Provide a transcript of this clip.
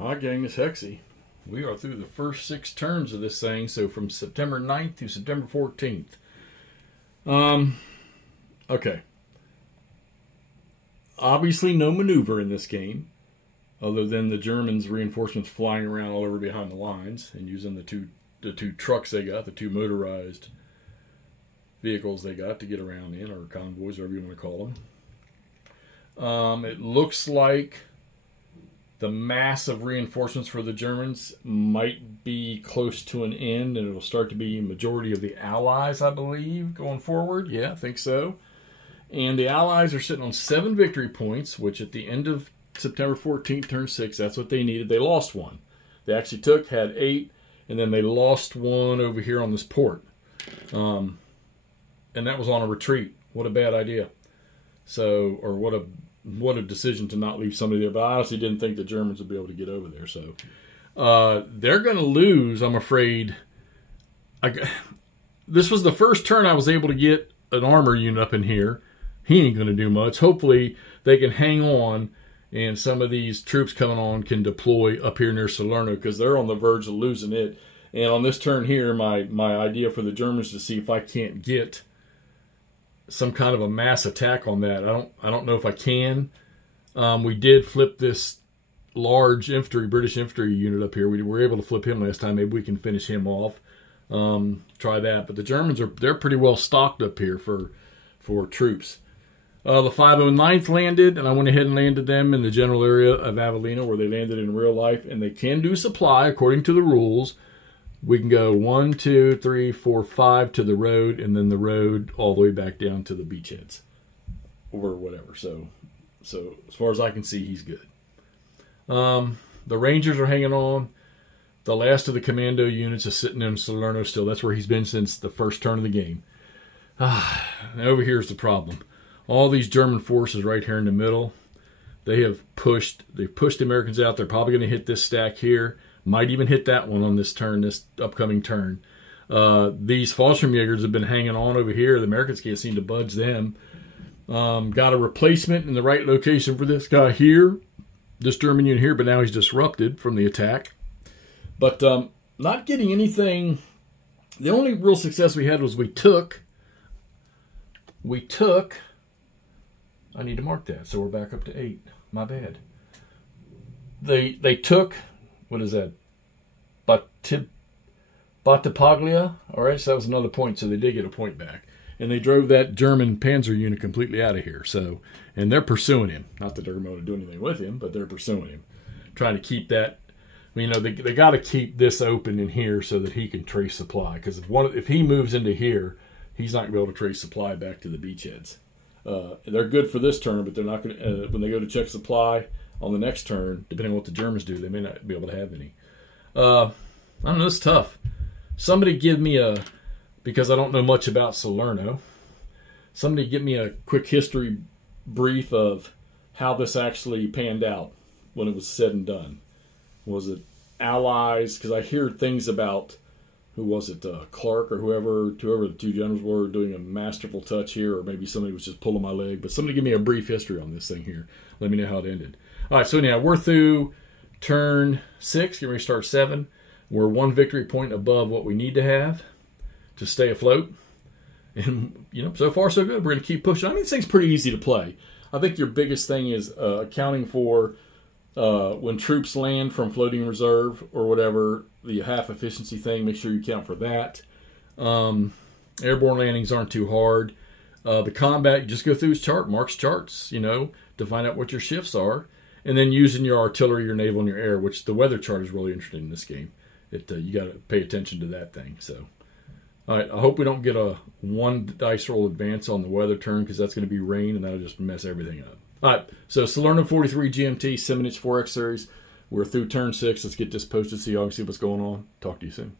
Hi gang, it's Hexy. We are through the first 6 turns of this thing, so from September 9th to September 14th. Okay. Obviously no maneuver in this game, other than the Germans' reinforcements flying around all over behind the lines and using the two trucks they got, the 2 motorized vehicles they got to get around in, or convoys, whatever you want to call them. It looks like the mass of reinforcements for the Germans might be close to an end, and it'll start to be a majority of the Allies, I believe, going forward. Yeah, I think so. And the Allies are sitting on 7 victory points, which at the end of September 14th, turn 6, that's what they needed. They lost 1. They actually had 8, and then they lost 1 over here on this port. And that was on a retreat. What a bad idea. So, or what a decision to not leave somebody there. But I honestly didn't think the Germans would be able to get over there. So they're going to lose, I'm afraid. This was the first turn I was able to get an armor unit up in here. He ain't going to do much. Hopefully they can hang on, and some of these troops coming on can deploy up here near Salerno, because they're on the verge of losing it. And on this turn here, my idea for the Germans to see if I can't get some kind of a mass attack on that. I don't know if I can. We did flip this large British infantry unit up here. We were able to flip him last time. Maybe we can finish him off. Try that. But the Germans they're pretty well stocked up here for troops. The 509th landed, and I went ahead and landed them in the general area of Avellino, where they landed in real life, and they can do supply according to the rules. We can go 1, 2, 3, 4, 5 to the road, and then the road all the way back down to the beachheads, or whatever. So as far as I can see, he's good. The Rangers are hanging on. The last of the commando units is sitting in Salerno still. That's where he's been since the first turn of the game. And over here's the problem. All these German forces right here in the middle, they've pushed the Americans out. They're probably going to hit this stack here. Might even hit that one on this turn, this upcoming turn. These Fallschirmjägers have been hanging on over here. The Americans can't seem to budge them. Got a replacement in the right location for this guy here, this German unit here, but now he's disrupted from the attack. But not getting anything. The only real success we had was we took, I need to mark that, so we're back up to 8. My bad. They took, what is that? Battipaglia. All right, so that was another point, so they did get a point back. And they drove that German panzer unit completely out of here. So, and they're pursuing him. Not that they're going to do anything with him, but they're pursuing him. Trying to keep that, you know, they got to keep this open in here so that he can trace supply. Because if he moves into here, he's not going to be able to trace supply back to the beachheads. They're good for this turn, but they're not going to, when they go to check supply on the next turn, depending on what the Germans do, they may not be able to have any. I don't know, it's tough. Somebody give me because I don't know much about Salerno, somebody give me a quick history brief of how this actually panned out when it was said and done. Was it Allies? Because I hear things about, who was it, Clark or whoever the 2 generals were, doing a masterful touch here, or maybe somebody was just pulling my leg. But somebody give me a brief history on this thing here. Let me know how it ended. All right, so anyhow, we're through turn 6, getting ready to start 7. We're 1 victory point above what we need to have to stay afloat. And, you know, so far so good. We're going to keep pushing. I mean, this thing's pretty easy to play. I think your biggest thing is accounting for when troops land from floating reserve or whatever, the half efficiency thing, make sure you account for that. Airborne landings aren't too hard. The combat, you just go through his chart, marks charts, you know, to find out what your shifts are. And then using your artillery, your naval, and your air, which the weather chart is really interesting in this game. You got to pay attention to that thing. So, all right, I hope we don't get a 1 dice roll advance on the weather turn, because that's going to be rain, and that'll just mess everything up. All right, so Salerno 43 GMT, Simonitch 4X series. We're through turn 6. Let's get this posted so y'all can see what's going on. Talk to you soon.